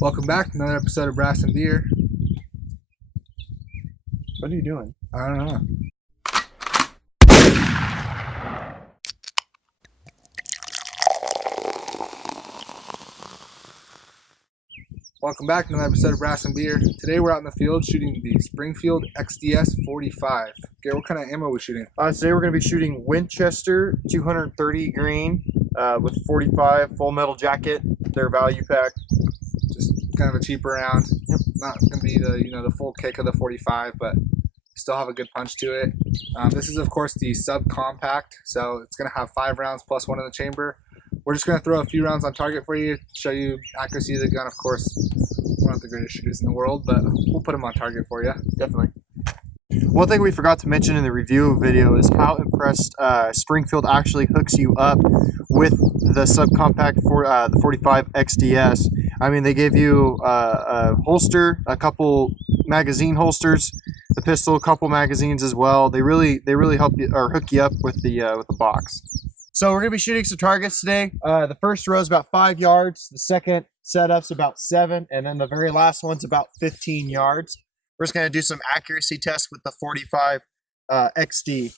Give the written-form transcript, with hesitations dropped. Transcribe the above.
Welcome back to another episode of Brass and Beer. What are you doing? I don't know. Welcome back to another episode of Brass and Beer. Today we're out in the field shooting the Springfield XDS 45. Garrett, what kind of ammo are we shooting? Today we're going to be shooting Winchester 230 grain with 45 full metal jacket, their value pack. Just kind of a cheaper round. Yep. Not going to be the full kick of the 45, but still have a good punch to it. This is of course the subcompact, so it's going to have 5 rounds plus 1 in the chamber. We're just going to throw a few rounds on target for you, show you accuracy of the gun. Of course, we're not the greatest shooters in the world, but we'll put them on target for you. Definitely. One thing we forgot to mention in the review video is how impressed Springfield actually hooks you up with the subcompact for the 45 XDS. I mean, they gave you a holster, a couple magazine holsters, the pistol, a couple magazines as well. They really help you or hook you up with the box. So we're gonna be shooting some targets today. The first row is about 5 yards. The second setup's about 7, and then the very last one's about 15 yards. We're just gonna do some accuracy tests with the 45 XD.